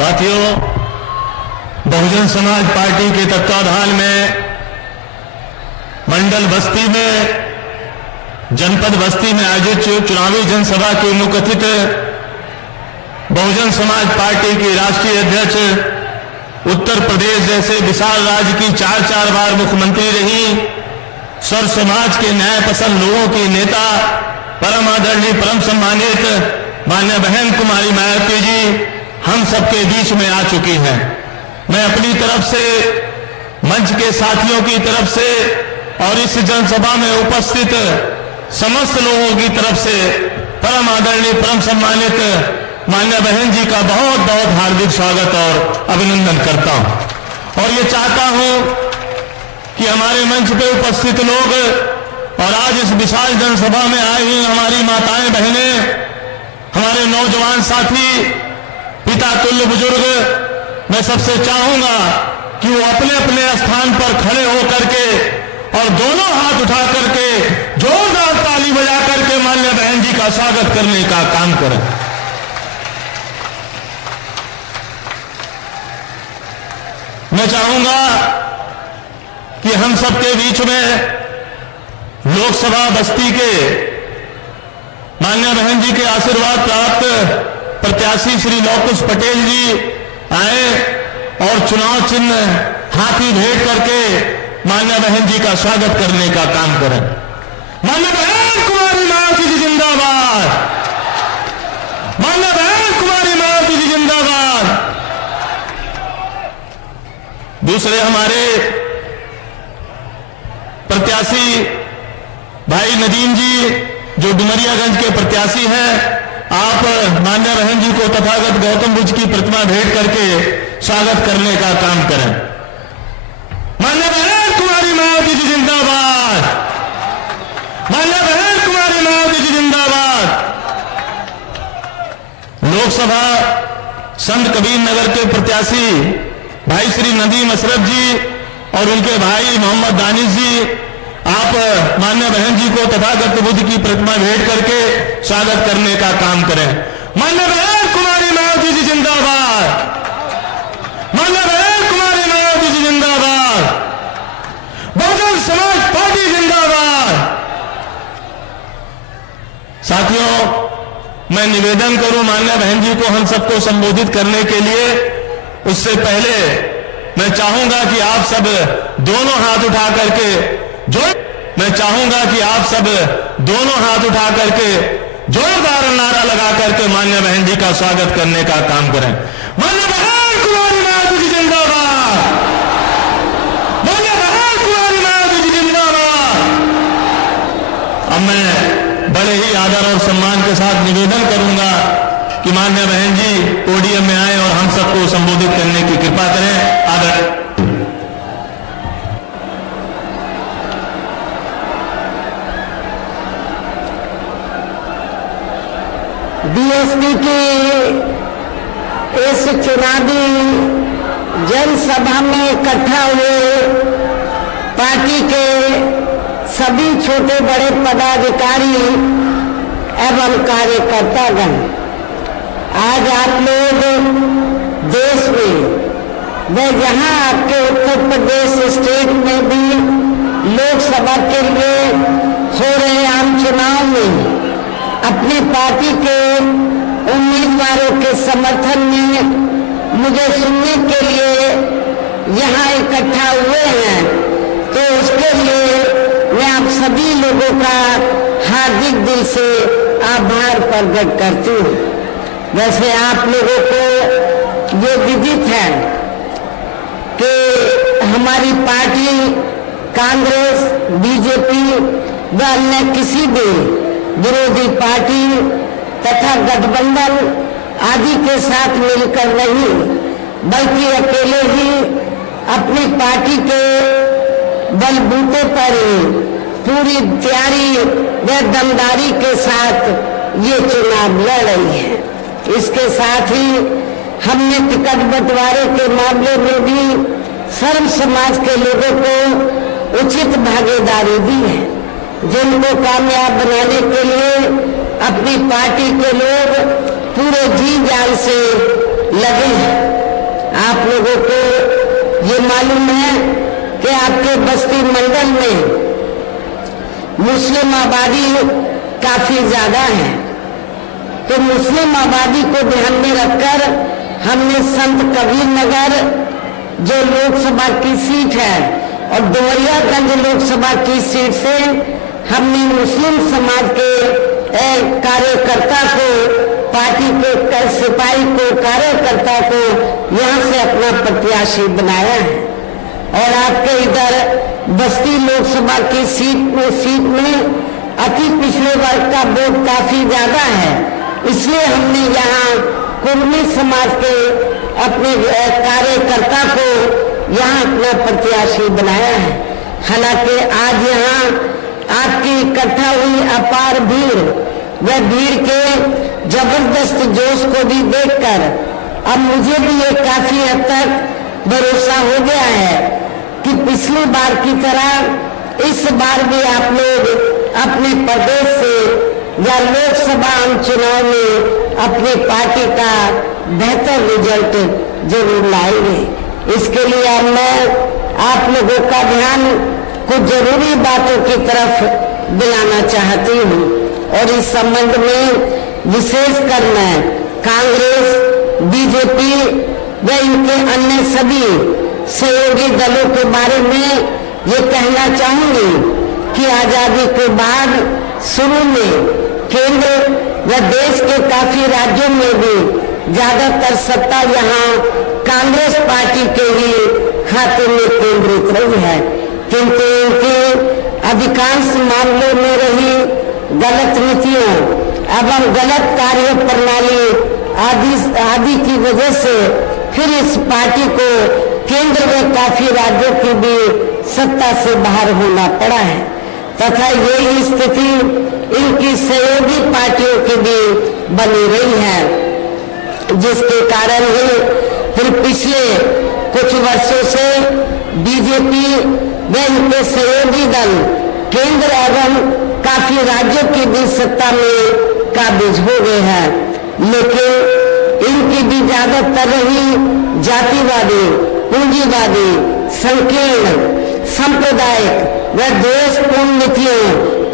साथियों, बहुजन समाज पार्टी के तत्वाधान में मंडल बस्ती में, जनपद बस्ती में आयोजित चुनावी जनसभा के मुख्य अतिथि बहुजन समाज पार्टी की राष्ट्रीय अध्यक्ष, उत्तर प्रदेश जैसे विशाल राज्य की 4 बार मुख्यमंत्री रही, सर्व समाज के न्याय पसंद लोगों की नेता, परम आदरणीय परम सम्मानित माननीय बहन कुमारी मायावती जी हम सबके बीच में आ चुकी हैं। मैं अपनी तरफ से, मंच के साथियों की तरफ से और इस जनसभा में उपस्थित समस्त लोगों की तरफ से परम आदरणीय परम सम्मानित माननीय बहन जी का बहुत बहुत हार्दिक स्वागत और अभिनंदन करता हूं। और ये चाहता हूं कि हमारे मंच पे उपस्थित लोग और आज इस विशाल जनसभा में आई हुई हमारी माताएं बहनें, हमारे नौजवान साथी, पिता तुल्य बुजुर्ग, मैं सबसे चाहूंगा कि वो अपने अपने स्थान पर खड़े होकर के और दोनों हाथ उठा करके जोरदार ताली बजा करके माननीय बहन जी का स्वागत करने का काम करें। मैं चाहूंगा कि हम सबके बीच में लोकसभा बस्ती के माननीय बहन जी के आशीर्वाद प्राप्त प्रत्याशी श्री लौह कुश पटेल जी आए और चुनाव चिन्ह हाथी भेंट करके माननीय बहन जी का स्वागत करने का काम करें। माननीय बहन कुमारी मायावती जी जिंदाबाद, माननीय बहन कुमारी मायावती जी जिंदाबाद। दूसरे हमारे प्रत्याशी भाई नदीम जी जो डुमरियागंज के प्रत्याशी हैं, आप माननीय बहन जी को तथागत गौतम बुद्ध की प्रतिमा भेंट करके स्वागत करने का काम करें। माननीय बहन कुमारी मायावती जी जिंदाबाद, माननीय बहन कुमारी मायावती जी जिंदाबाद। लोकसभा संत कबीर नगर के प्रत्याशी भाई श्री नदीम अशरफ जी और उनके भाई मोहम्मद दानिश जी, आप माननीय बहन जी को तथागत बुद्ध की प्रतिमा भेंट करके स्वागत करने का काम करें। माननीय बहन कुमारी मायावती जी जिंदाबाद, माननीय बहन कुमारी मायावती जी जिंदाबाद, बहुजन समाज पार्टी जिंदाबाद। साथियों, मैं निवेदन करूं माननीय बहन जी को हम सबको संबोधित करने के लिए, उससे पहले मैं चाहूंगा कि आप सब दोनों हाथ उठा करके जोरदार नारा लगा करके माननीय बहन जी का स्वागत करने का काम करें। माननीय बहन कुमारी मायावती जी जिंदाबाद, माननीय बहन कुमारी मायावती जी जिंदाबाद। अब मैं बड़े ही आदर और सम्मान के साथ निवेदन करूंगा कि माननीय बहन जी पोडियम में आए और हम सबको संबोधित करने की कृपा करें। आदर बीएसपी की इस चुनावी जनसभा में इकट्ठा हुए पार्टी के सभी छोटे बड़े पदाधिकारी एवं कार्यकर्तागण, आज आप लोग देश में व जहां आपके उत्तर प्रदेश स्टेट में भी लोकसभा के लिए हो रहे आम चुनाव में अपनी पार्टी के उम्मीदवारों के समर्थन में मुझे सुनने के लिए यहाँ इकट्ठा हुए हैं, तो उसके लिए मैं आप सभी लोगों का हार्दिक दिल से आभार प्रकट करती हूँ। वैसे आप लोगों को ये विदित है कि हमारी पार्टी कांग्रेस, बीजेपी व अन्य किसी भी विरोधी पार्टी तथा गठबंधन आदि के साथ मिलकर नहीं, बल्कि अकेले ही अपनी पार्टी के बलबूते पर पूरी तैयारी व दमदारी के साथ ये चुनाव लड़ रही है। इसके साथ ही हमने टिकट बंटवारे के मामले में भी सर्व समाज के लोगों को उचित भागीदारी दी है, जिनको कामयाब बनाने के लिए अपनी पार्टी के लोग पूरे जी जान से लगे हैं। आप लोगों को ये मालूम है कि आपके बस्ती मंडल में मुस्लिम आबादी काफी ज्यादा है, तो मुस्लिम आबादी को ध्यान में रखकर हमने संत कबीर नगर जो लोकसभा की सीट है और डुमरियागंज लोकसभा की सीट से हमने मुस्लिम समाज के कार्यकर्ता को, पार्टी के सिपाही को, कार्यकर्ता को यहाँ से अपना प्रत्याशी बनाया है। और आपके इधर बस्ती लोकसभा की सीट में अति पिछड़े वर्ग का वोट काफी ज्यादा है, इसलिए हमने यहाँ कुर्मी समाज के अपने कार्यकर्ता को यहाँ अपना प्रत्याशी बनाया है। हालांकि आज यहाँ आपकी इकट्ठा हुई अपार भीड़, वह भीड़ के जबरदस्त जोश को भी देखकर अब मुझे भी ये काफी हद तक भरोसा हो गया है कि पिछली बार की तरह इस बार भी आप लोग अपने प्रदेश से या लोकसभा चुनाव में अपनी पार्टी का बेहतर रिजल्ट जरूर लाएंगे। इसके लिए अब मैं आप लोगों का ध्यान कुछ जरूरी बातों की तरफ दिलाना चाहती हूँ और इस संबंध में विशेषकर मैं कांग्रेस, बीजेपी व इनके अन्य सभी सहयोगी दलों के बारे में ये कहना चाहूंगी कि आजादी के बाद शुरू में केंद्र व देश के काफी राज्यों में भी ज्यादातर सत्ता यहाँ कांग्रेस पार्टी के ही खाते में केंद्रित रही है, किंतु इनके अधिकांश मामलों में रही गलत नीतियों एवं गलत कार्य प्रणाली आदि की वजह से फिर इस पार्टी को केंद्र में काफी राज्यों की भी सत्ता से बाहर होना पड़ा है तथा यही स्थिति इनकी सहयोगी पार्टियों की भी बनी रही है, जिसके कारण ही फिर पिछले कुछ वर्षों से बीजेपी व इनके सहयोगी दल केंद्र एवं काफी राज्यों की भी सत्ता में काबिज हो गए हैं, लेकिन इनकी भी ज्यादातर रही जातिवादी, पूंजीवादी, संकीर्ण, सांप्रदायिक व देशपूर्ण नीतियों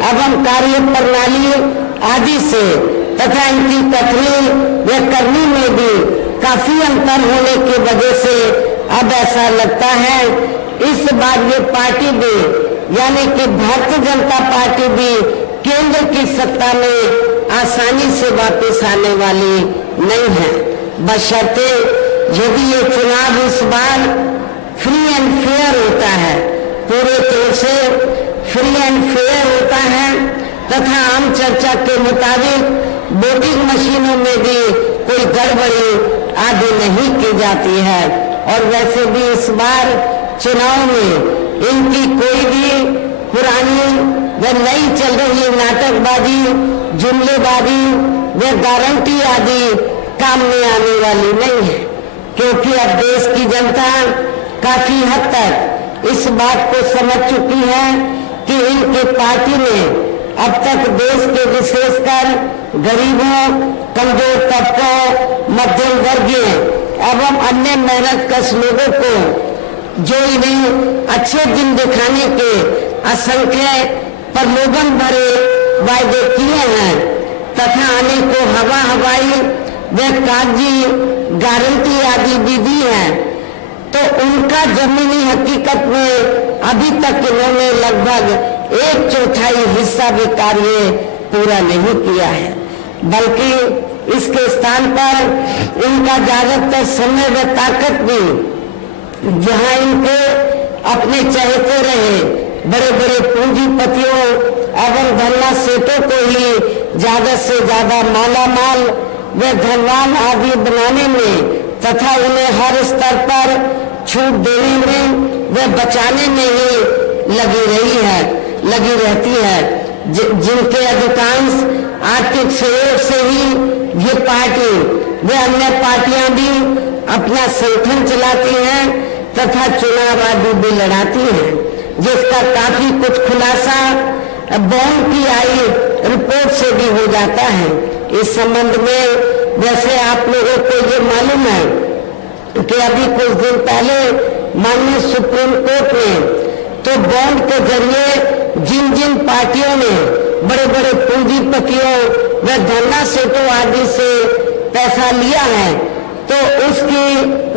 एवं कार्य प्रणाली आदि से तथा इनकी कथनी व करनी में भी काफी अंतर होने की वजह से अब ऐसा लगता है इस बार ये पार्टी भी यानी कि भारतीय जनता पार्टी भी केंद्र की सत्ता में आसानी से वापस आने वाली नहीं है, बशर्ते यदि ये चुनाव इस बार फ्री एंड फेयर होता है, पूरे तौर से फ्री एंड फेयर होता है तथा आम चर्चा के मुताबिक वोटिंग मशीनों में भी कोई गड़बड़ी आदि नहीं की जाती है और वैसे भी इस बार चुनाव में इनकी कोई भी पुरानी व नई चल रही नाटकबाजी, जुमलेबाजी व गारंटी आदि काम में आने वाली नहीं है, क्योंकि अब देश की जनता काफी हद तक इस बात को समझ चुकी है कि इनकी पार्टी ने अब तक देश के विशेषकर गरीबों, कमजोर तबकों, मध्यम वर्गीय एवं अन्य मेहनतकश लोगों को जो इन्हें अच्छे दिन दिखाने के असंख्य प्रलोभन भरे वायदे किए हैं तथा अनेकों हवाई व कागजी गारंटी आदि भी दी है, तो उनका जमीनी हकीकत में अभी तक इन्होंने लगभग 1/4 हिस्सा भी कार्य पूरा नहीं किया है, बल्कि इसके स्थान पर इनका ज्यादातर समय व ताकत भी जहां इनके अपने चहेते रहे बड़े बड़े पूंजीपतियों एवं धनना सेठों को ही ज्यादा से ज्यादा मालामाल व धनवान आदि बनाने में तथा उन्हें हर स्तर पर छूट देने में व बचाने में ही लगी रहती है, जिनके अधिकांश आर्थिक सहयोग से ही ये पार्टी व अन्य पार्टियां भी अपना संगठन चलाती हैं तथा चुनाव आदि भी लड़ाती हैं, जिसका काफी कुछ खुलासा बॉन्ड की आई रिपोर्ट से भी हो जाता है। इस संबंध में वैसे आप लोगों को ये मालूम है कि अभी कुछ दिन पहले माननीय सुप्रीम कोर्ट ने तो बॉन्ड के जरिए जिन जिन पार्टियों ने बड़े बड़े पूंजीपतियों व धरना सेठों आदि से पैसा लिया है तो उसकी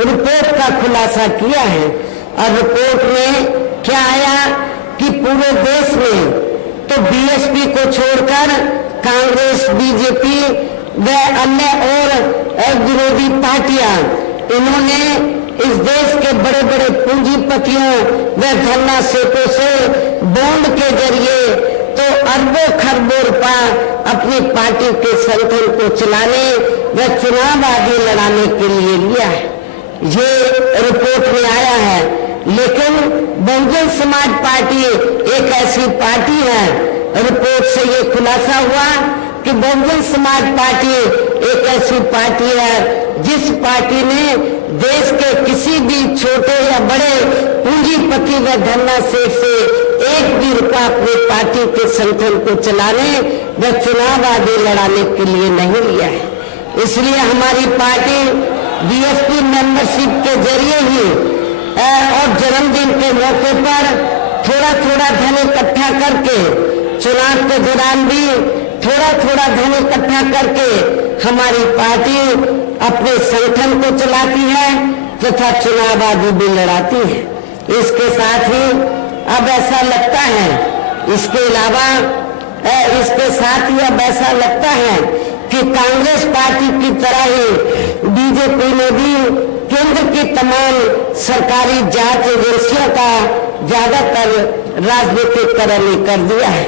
रिपोर्ट का खुलासा किया है। और रिपोर्ट में क्या आया कि पूरे देश में तो बीएसपी को छोड़कर कांग्रेस, बीजेपी व अन्य और विरोधी पार्टियां इन्होंने इस देश के बड़े बड़े पूंजीपतियों व धरना सेठों से बॉन्ड के जरिए तो अरबों खरबों रुपया अपनी पार्टी के संगठन को चलाने व चुनाव आदि लड़ाने के लिए लिया है। ये रिपोर्ट में आया है। लेकिन बहुजन समाज पार्टी एक ऐसी पार्टी है, रिपोर्ट से ये खुलासा हुआ कि बहुजन समाज पार्टी एक ऐसी पार्टी है जिस पार्टी ने देश के किसी भी छोटे या बड़े पूंजीपति व धरना सेठ से एक भी रुपया अपनी पार्टी के संगठन को चलाने व चुनाव आदि लड़ाने के लिए नहीं लिया है। इसलिए हमारी पार्टी बीएसपी मेंबरशिप के जरिए ही और जन्मदिन के मौके पर थोड़ा थोड़ा धन इकट्ठा करके चुनाव के दौरान भी थोड़ा थोड़ा धन इकट्ठा करके हमारी पार्टी अपने संगठन को चलाती है तथा चुनाव आदि भी लड़ाती है। इसके साथ ही अब ऐसा लगता है, इसके अलावा इसके साथ ही अब ऐसा लगता है कि कांग्रेस पार्टी की तरह ही बीजेपी ने भी केंद्र की तमाम सरकारी जांच एजेंसियों का ज्यादातर राजनीतिकरण कर दिया है।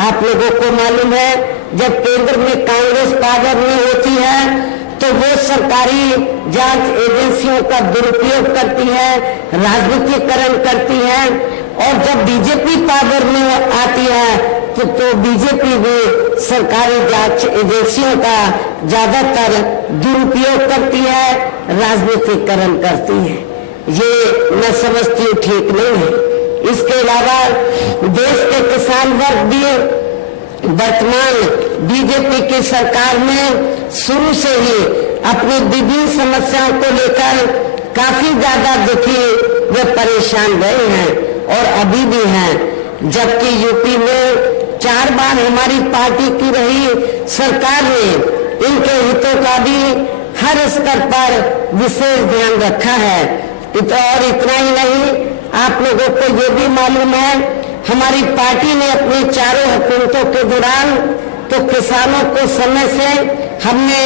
आप लोगों को मालूम है जब केंद्र में कांग्रेस पावर में होती है तो वो सरकारी जांच एजेंसियों का दुरुपयोग करती है, राजनीतिकरण करती है, और जब बीजेपी पावर में आती है तो बीजेपी भी सरकारी जांच एजेंसियों का ज्यादातर दुरुपयोग करती है, राजनीतिकरण करती है। ये मैं समझती हूँ ठीक नहीं है। इसके अलावा देश के किसान वर्ग भी वर्तमान बीजेपी की सरकार में शुरू से ही अपनी विभिन्न समस्याओं को लेकर काफी ज्यादा दुखी व परेशान रहे हैं और अभी भी हैं। जबकि यूपी में 4 बार हमारी पार्टी की रही सरकार ने इनके हितों का भी हर स्तर पर विशेष ध्यान रखा है। और इतना ही नहीं, आप लोगों को ये भी मालूम है हमारी पार्टी ने अपनी चारों हुकूमतों के दौरान तो किसानों को समय से हमने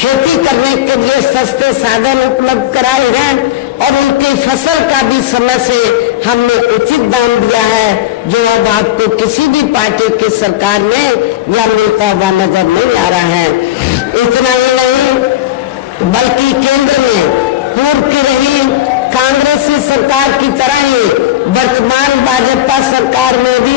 खेती करने के लिए सस्ते साधन उपलब्ध कराए हैं और उनकी फसल का भी समय से हमने उचित दाम दिया है, जो अब आपको किसी भी पार्टी की सरकार में या मिलता हुआ नजर नहीं आ रहा है। इतना ही नहीं बल्कि केंद्र में पूर्व की रही कांग्रेसी सरकार की तरह ही वर्तमान भाजपा सरकार में भी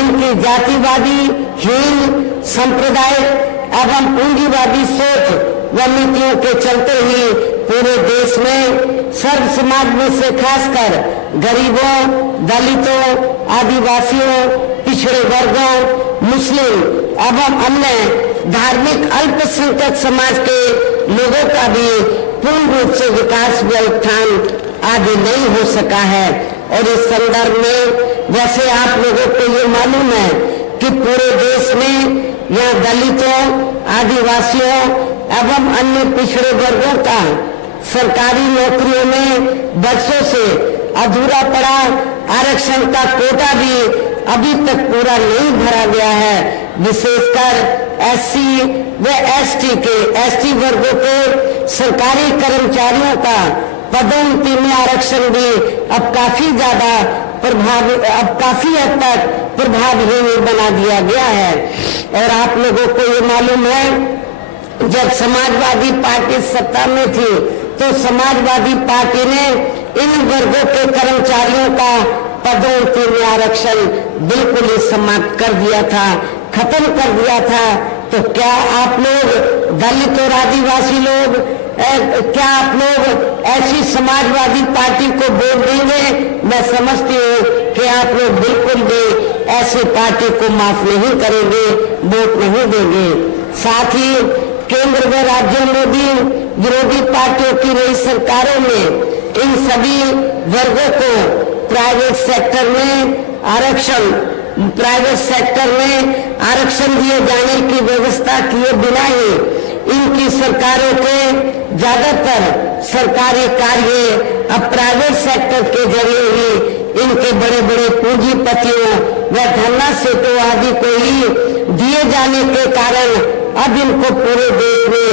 इनकी जातिवादी, हीन, सांप्रदायिक एवं पूंजीवादी सोच व नीतियों के चलते ही पूरे देश में सर्व समाज में से खासकर गरीबों, दलितों, आदिवासियों, पिछड़े वर्गों, मुस्लिम एवं अन्य धार्मिक अल्पसंख्यक समाज के लोगों का भी पूर्ण रूप से विकास व उत्थान आदि नहीं हो सका है। और इस संदर्भ में जैसे आप लोगों को ये मालूम है कि पूरे देश में यहाँ दलितों, आदिवासियों एवं अन्य पिछड़े वर्गों का सरकारी नौकरियों में वर्षों से अधूरा पड़ा आरक्षण का कोटा भी अभी तक पूरा नहीं भरा गया है। विशेषकर एससी व एसटी वर्गों के सरकारी कर्मचारियों का पदोन्नति में आरक्षण भी अब काफी हद तक प्रभावहीन बना दिया गया है। और आप लोगों को ये मालूम है जब समाजवादी पार्टी सत्ता में थी तो समाजवादी पार्टी ने इन वर्गों के कर्मचारियों का पदोन्नति में आरक्षण बिल्कुल ही समाप्त कर दिया था, खत्म कर दिया था। तो क्या आप लोग दलित और आदिवासी लोग क्या आप लोग ऐसी समाजवादी पार्टी को वोट देंगे? मैं समझती हूँ कि आप लोग बिल्कुल भी ऐसी पार्टी को माफ नहीं करेंगे, वोट नहीं देंगे। साथ ही केंद्र व राज्यों में भी विरोधी पार्टियों की रही सरकारों में इन सभी वर्गों को प्राइवेट सेक्टर में आरक्षण दिए जाने की व्यवस्था किए बिना ही इनकी सरकारों के ज्यादातर सरकारी कार्य अब प्राइवेट सेक्टर के जरिए ही इनके बड़े बड़े पूंजीपतियों व धन्ना सेठों आदि को ही दिए जाने के कारण अब इनको पूरे देश में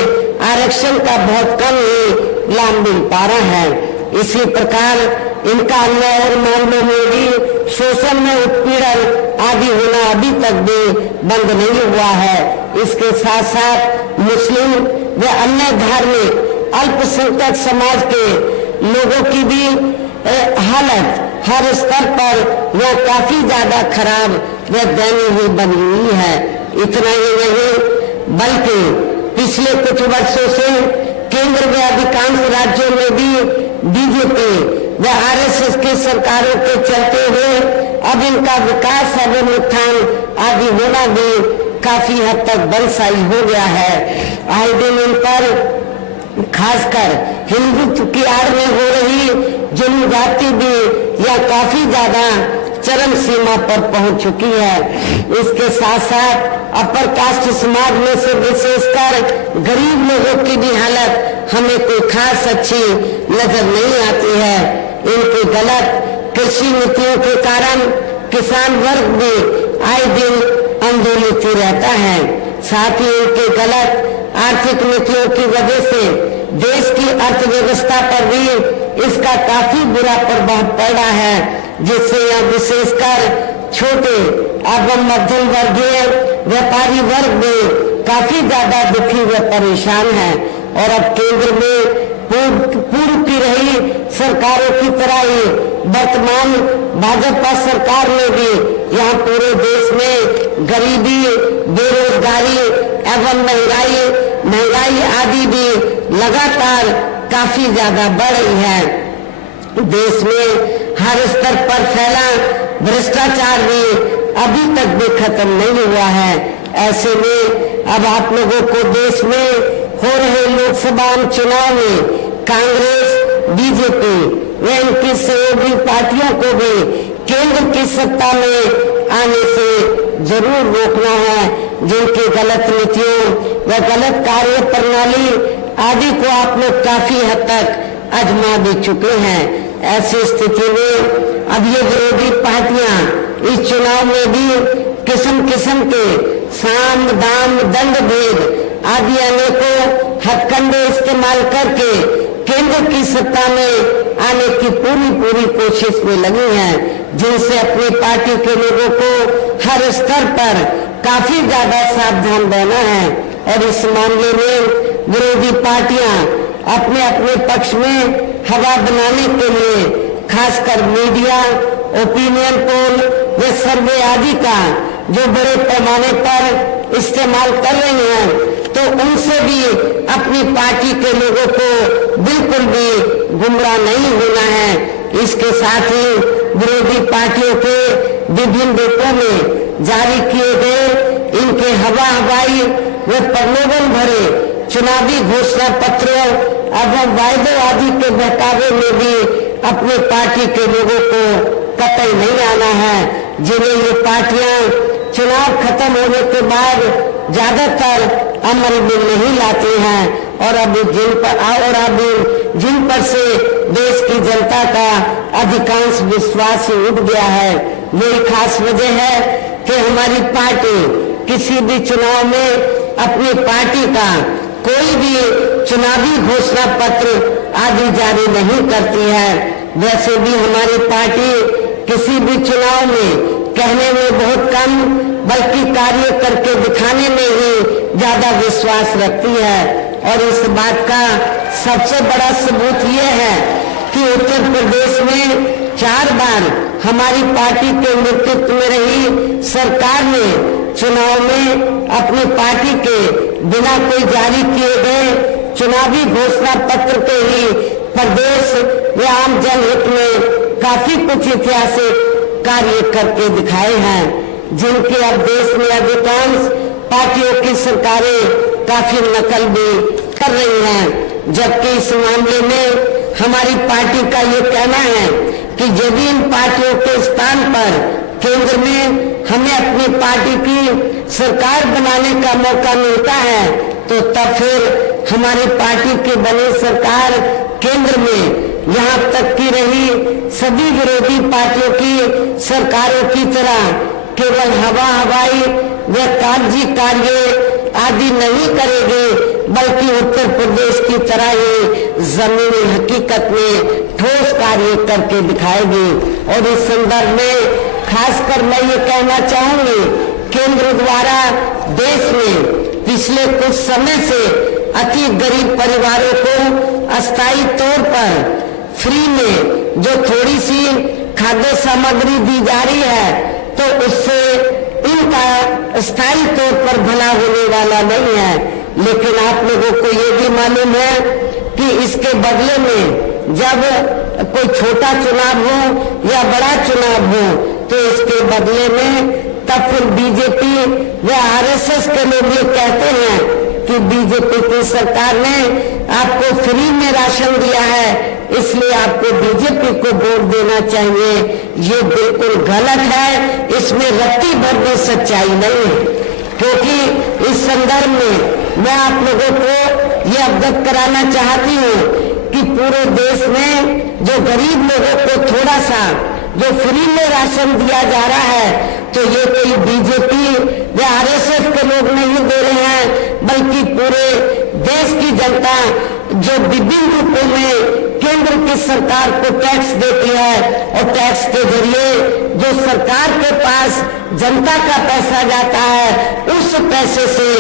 आरक्षण का बहुत कम ही लाभ मिल पा रहा है। इसी प्रकार इनका अन्याय और मामलों में भी शोषण में उत्पीड़न आदि होना अभी तक भी बंद नहीं हुआ है। इसके साथ साथ मुस्लिम व अन्य धार्मिक अल्पसंख्यक समाज के लोगों की भी हालत हर स्तर पर वह काफी ज्यादा खराब व दयनीय ही बनी हुई है। इतना ही नहीं बल्कि पिछले कुछ वर्षों से केंद्र में अधिकांश राज्यों में भी बीजेपी व आरएसएस की सरकारों के चलते हुए अब इनका विकास एवं उत्थान आदि होना भी काफी हद तक बलशाली हो गया है। आए दिन इन पर खासकर हिंदुत्व की आड़ में हो रही जुल्म जाति भी यह काफी ज्यादा चरम सीमा पर पहुंच चुकी है। इसके साथ साथ अपर कास्ट समाज में से विशेषकर गरीब लोगों की भी हालत हमें कोई खास अच्छी नजर नहीं आती है। इनकी गलत कृषि नीतियों के कारण किसान वर्ग भी आए दिन आंदोलित रहता है। साथ ही इनके गलत आर्थिक नीतियों की वजह से देश की अर्थव्यवस्था पर भी इसका काफी बुरा प्रभाव पड़ा है, जिससे यह विशेषकर छोटे एवं मध्यम वर्गीय व्यापारी वर्ग भी काफी ज्यादा दुखी व परेशान है। और अब केंद्र में पूर्व की रही सरकारों की तरह ही वर्तमान भाजपा सरकार में भी यहाँ पूरे देश में गरीबी, बेरोजगारी एवं महंगाई आदि भी लगातार काफी ज्यादा बढ़ रही है। देश में हर स्तर पर फैला भ्रष्टाचार भी अभी तक भी खत्म नहीं हुआ है। ऐसे में अब आप लोगों को देश में हो रहे लोकसभा चुनाव में कांग्रेस, बीजेपी व इनकी सहयोगी पार्टियों को भी केंद्र की सत्ता में आने से जरूर रोकना है। जिनकी गलत नीतियों व गलत कार्य प्रणाली आदि को आप लोग काफी हद तक आजमा भी चुके हैं। ऐसी स्थिति में अब ये विरोधी पार्टियां इस चुनाव में भी किस्म किस्म के साम दाम दंड भेद आदि अनेकों हथकंडे इस्तेमाल करके केंद्र की सत्ता में आने की पूरी कोशिश में लगी हैं, जिनसे अपनी पार्टी के लोगों को हर स्तर पर काफी ज्यादा सावधान रहना है। और इस मामले में विरोधी पार्टियां अपने अपने पक्ष में हवा बनाने के लिए खासकर मीडिया, ओपिनियन पोल व सर्वे आदि का जो बड़े पैमाने पर इस्तेमाल कर रहे हैं, तो उनसे भी अपनी पार्टी के लोगों को बिल्कुल भी गुमराह नहीं होना है। इसके साथ ही विरोधी पार्टियों के विभिन्न रूपों में जारी किए गए इनके हवाई व प्रलोभन भरे चुनावी घोषणा पत्रों एवं वायदों आदि के बहकावे में भी अपनी पार्टी के लोगों को कतई नहीं आना है। जिन्हें ये पार्टियां चुनाव खत्म होने के बाद ज्यादातर अमल में नहीं लाती हैं और अब जिन पर से देश की जनता का अधिकांश विश्वास ही उठ गया है। यही खास वजह है कि हमारी पार्टी किसी भी चुनाव में अपनी पार्टी का कोई भी चुनावी घोषणा पत्र आदि जारी नहीं करती है। वैसे भी हमारी पार्टी किसी भी चुनाव में कहने में बहुत कम बल्कि कार्य करके दिखाने में ही ज्यादा विश्वास रखती है। और इस बात का सबसे बड़ा सबूत ये है कि उत्तर प्रदेश में 4 बार हमारी पार्टी के नेतृत्व में रही सरकार ने चुनाव में अपनी पार्टी के बिना कोई जारी किए गए चुनावी घोषणा पत्र के ही प्रदेश व आम जनहित में काफी कुछ ऐतिहासिक कार्य करके दिखाए हैं, जिनके अब देश में अधिकांश पार्टियों की सरकारें काफी नकल भी कर रही हैं। जबकि इस मामले में हमारी पार्टी का ये कहना है कि यदि इन पार्टियों के स्थान पर केंद्र में हमें अपनी पार्टी की सरकार बनाने का मौका मिलता है तो तब फिर हमारी पार्टी की बनी सरकार केंद्र में यहाँ तक की रही सभी विरोधी पार्टियों की सरकारों की तरह केवल हवाई व कागजी कार्य आदि नहीं करेगी, बल्कि उत्तर प्रदेश की तरह ही जमीनी हकीकत में ठोस कार्य करके दिखाएगी। और इस संदर्भ में खासकर मैं ये कहना चाहूंगी, केंद्र द्वारा देश में पिछले कुछ समय से अति गरीब परिवारों को अस्थायी तौर पर फ्री में जो थोड़ी सी खाद्य सामग्री दी जा रही है, तो उससे इनका स्थायी तौर पर भला होने वाला नहीं है। लेकिन आप लोगों को ये भी मालूम है कि इसके बदले में जब कोई छोटा चुनाव हो या बड़ा चुनाव हो तो इसके बदले में तब फिर बीजेपी व आरएसएस के लोग ये कहते हैं कि बीजेपी की सरकार ने आपको फ्री में राशन दिया है, इसलिए आपको बीजेपी को वोट देना चाहिए। ये बिल्कुल गलत है, इसमें रत्ती भर भी सच्चाई नहीं है। क्योंकि इस संदर्भ में मैं आप लोगों को ये अवगत कराना चाहती हूँ कि पूरे देश में जो गरीब लोगों को थोड़ा सा जो फ्री में राशन दिया जा रहा है, तो ये कोई बीजेपी या आरएसएस के लोग नहीं दे रहे हैं, बल्कि पूरे देश की जनता जो विभिन्न रूपों में केंद्र की सरकार को टैक्स देती है और टैक्स के जरिए जो सरकार के पास जनता का पैसा जाता है, उस पैसे से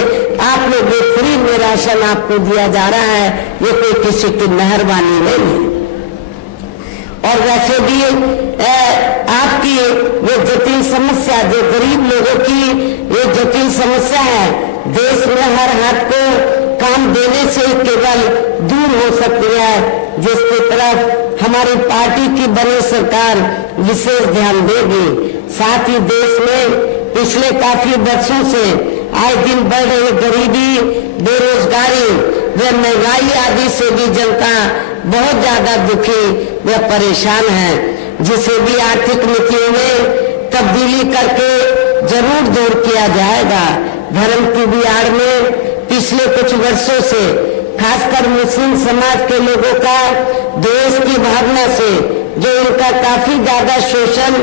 आप लोग फ्री में राशन आपको दिया जा रहा है। ये कोई किसी की मेहरबानी नहीं है। और वैसे भी आपकी ये जटिल समस्या, जो गरीब लोगों की ये जटिल समस्या है, देश में हर हाथ को काम देने से केवल दूर हो सकती है, जिसकी तरफ हमारी पार्टी की बनी सरकार विशेष ध्यान देगी। साथ ही देश में पिछले काफी वर्षों से आए दिन बढ़ रही गरीबी, बेरोजगारी व महंगाई आदि से भी जनता बहुत ज्यादा दुखी व परेशान है, जिसे भी आर्थिक नीतियों में तब्दीली करके जरूर दूर किया जाएगा। धर्म की भी आड़ में पिछले कुछ वर्षों से खासकर मुस्लिम समाज के लोगों का देश की भावना से जो उनका काफी ज्यादा शोषण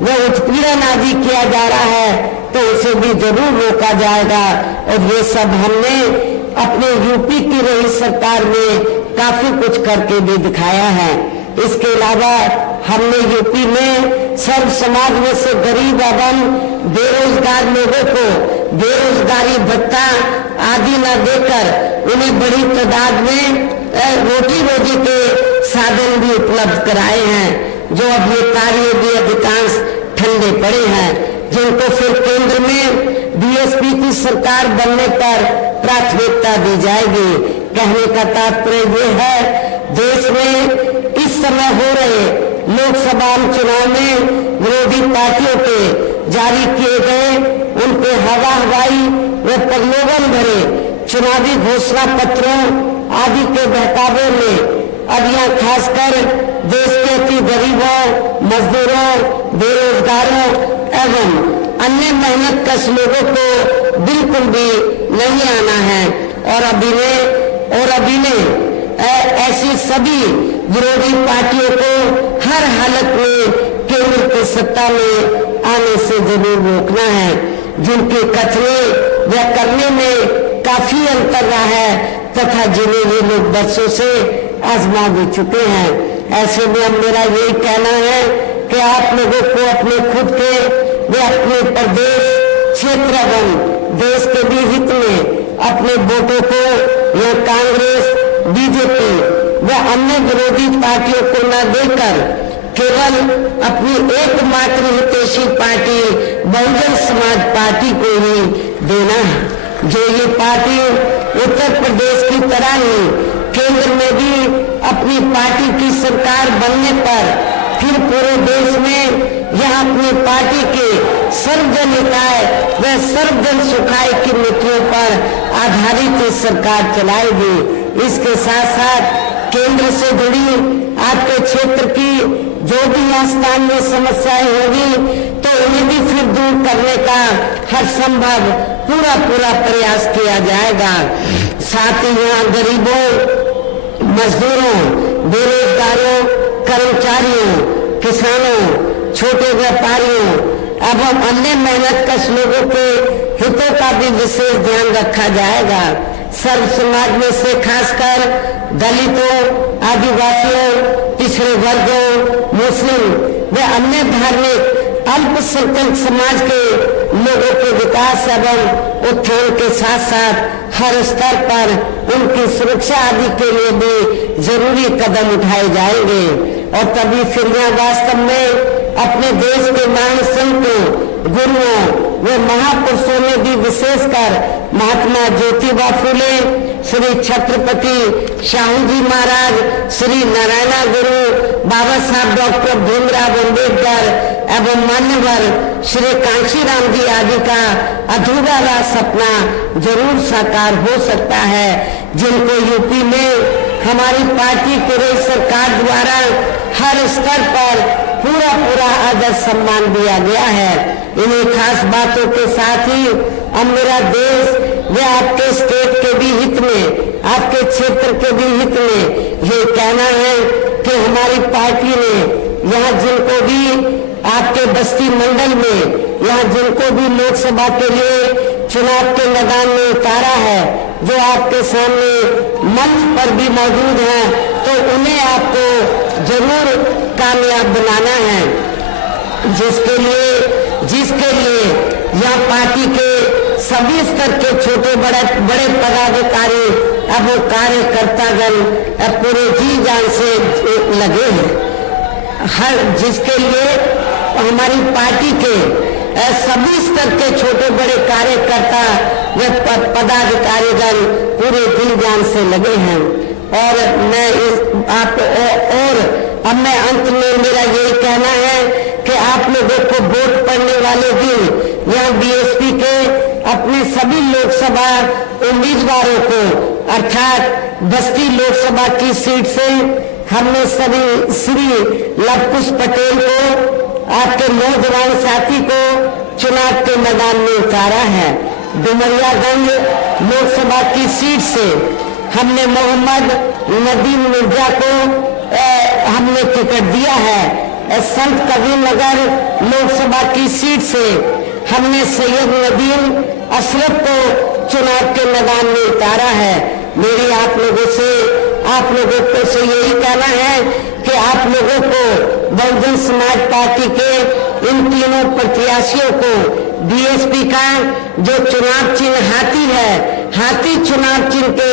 व उत्पीड़न आदि किया जा रहा है, तो उसे भी जरूर रोका जाएगा। और ये सब हमने अपने यूपी की रही सरकार में काफी कुछ करके भी दिखाया है। इसके अलावा हमने यूपी में सर्व समाज में से गरीब एवं बेरोजगार लोगों को बेरोजगारी भत्ता आदि न देकर उन्हें बड़ी तादाद में रोटी रोजी के साधन भी उपलब्ध कराए हैं, जो अब ये कार्य भी अधिकांश ठंडे पड़े हैं, जिनको फिर केंद्र में बीएसपी की सरकार बनने पर प्राथमिकता दी जाएगी। कहने का तात्पर्य ये है, देश में इस समय हो रहे लोकसभा चुनाव में विरोधी पार्टियों के जारी किए गए उनके हवाई व प्रलोभन भरे चुनावी घोषणा पत्रों आदि के बहकावे में अब यहाँ खासकर देश के अति गरीबों, मजदूरों, बेरोजगारों एवं अन्य मेहनतकश लोगों को बिल्कुल भी नहीं आना है। और अभी ने ऐसी सभी विरोधी पार्टियों को हर हालत में केंद्र की सत्ता में आने से जरूर रोकना है, जिनके कथने व करने में काफी अंतर रहा है तथा जिन्हें ये लोग वर्षों से आजमा भी चुके हैं। ऐसे में अब मेरा यही कहना है कि आप लोगों को अपने खुद के व अपने प्रदेश क्षेत्र एवं देश के भी हित में अपने वोटों को या कांग्रेस, बीजेपी व अन्य विरोधी पार्टियों को न देकर केवल अपनी एकमात्र हितैषी पार्टी बहुजन समाज पार्टी को ही देना है, जो ये पार्टी उत्तर प्रदेश की तरह ही केंद्र में भी अपनी पार्टी की सरकार बनने पर फिर पूरे देश में यह अपनी पार्टी के सर्वजन हिताय व सर्वजन सुखाय की नीतियों पर आधारित सरकार चलाएगी। इसके साथ साथ केंद्र से जुड़ी आपके क्षेत्र की जो भी स्थानीय समस्याएं होगी तो उन्हें भी फिर दूर करने का हर संभव पूरा प्रयास किया जाएगा। साथ ही यहाँ गरीबों, मजदूरों, बेरोजगारों, कर्मचारियों, किसानों, छोटे व्यापारियों एवं अन्य मेहनतकश लोगों के हितों का भी विशेष ध्यान रखा जाएगा। सर्व समाज में से खासकर दलितों, आदिवासियों, पिछड़े वर्गों, मुस्लिम व अन्य धार्मिक अल्पसंख्यक समाज के लोगों के विकास एवं उत्थान के साथ साथ हर स्तर पर उनकी सुरक्षा आदि के लिए भी जरूरी कदम उठाए जाएंगे और तभी फिर यहाँ वास्तव में अपने देश के महान संतों, गुरुओं व महापुरुषों ने भी विशेषकर महात्मा ज्योतिबा फूले, श्री छत्रपति शाहू जी महाराज, श्री नारायणा गुरु, बाबा साहब डॉक्टर भीमराव अम्बेडकर एवं मान्यवर श्री कांशीराम जी आदि का अधूरा रहा सपना जरूर साकार हो सकता है, जिनको यूपी में हमारी पार्टी की रही सरकार द्वारा हर स्तर पर पूरा आदर सम्मान दिया गया है। इन्हीं खास बातों के साथ ही अब मेरा देश व आपके स्टेट के भी हित में, आपके क्षेत्र के भी हित में ये कहना है कि हमारी पार्टी ने यहाँ जिनको भी आपके बस्ती मंडल में यहाँ जिनको भी लोकसभा के लिए चुनाव के मैदान में उतारा है, जो आपके सामने मंच पर भी मौजूद हैं, तो उन्हें आपको जरूर कामयाब बनाना है, जिसके लिए यहाँ पार्टी के सभी स्तर के छोटे बड़े पदाधिकारी अब वो कार्यकर्तागण पूरे जी जान से लगे हैं। जिसके लिए हमारी पार्टी के सभी स्तर के छोटे बड़े कार्यकर्ता व पदाधिकारीगण पूरे दिल जान से लगे हैं। और अब मैं अंत में मेरा यही कहना है कि आप लोगों को वोट पड़ने वाले दिन यहाँ बीएसपी के अपने सभी लोकसभा उम्मीदवारों को अर्थात बस्ती लोकसभा की सीट से हमने सभी श्री लवकुश पटेल को, आपके नौजवान साथी को चुनाव के मैदान में उतारा है। डुमरियागंज लोकसभा की सीट से हमने मोहम्मद नदीम मिर्जा को हमने टिकट दिया है। संत कबीर नगर लोकसभा की सीट से हमने सैयद नदीम अशरफ को चुनाव के मैदान में उतारा है। मेरी आप लोगों को से यही कहना है कि आप लोगों को बहुजन समाज पार्टी के इन तीनों प्रत्याशियों को बीएसपी का जो चुनाव चिन्ह हाथी है, हाथी चुनाव चिन्ह के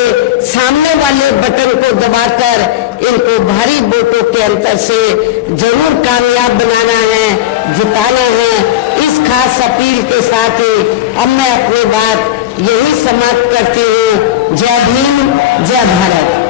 सामने वाले बटन को दबाकर इनको भारी वोटों के अंतर से जरूर कामयाब बनाना है, जिताना है। इस खास अपील के साथ ही अब मैं अपनी बात यही समाप्त करती हूँ। जय भीम, जय भारत।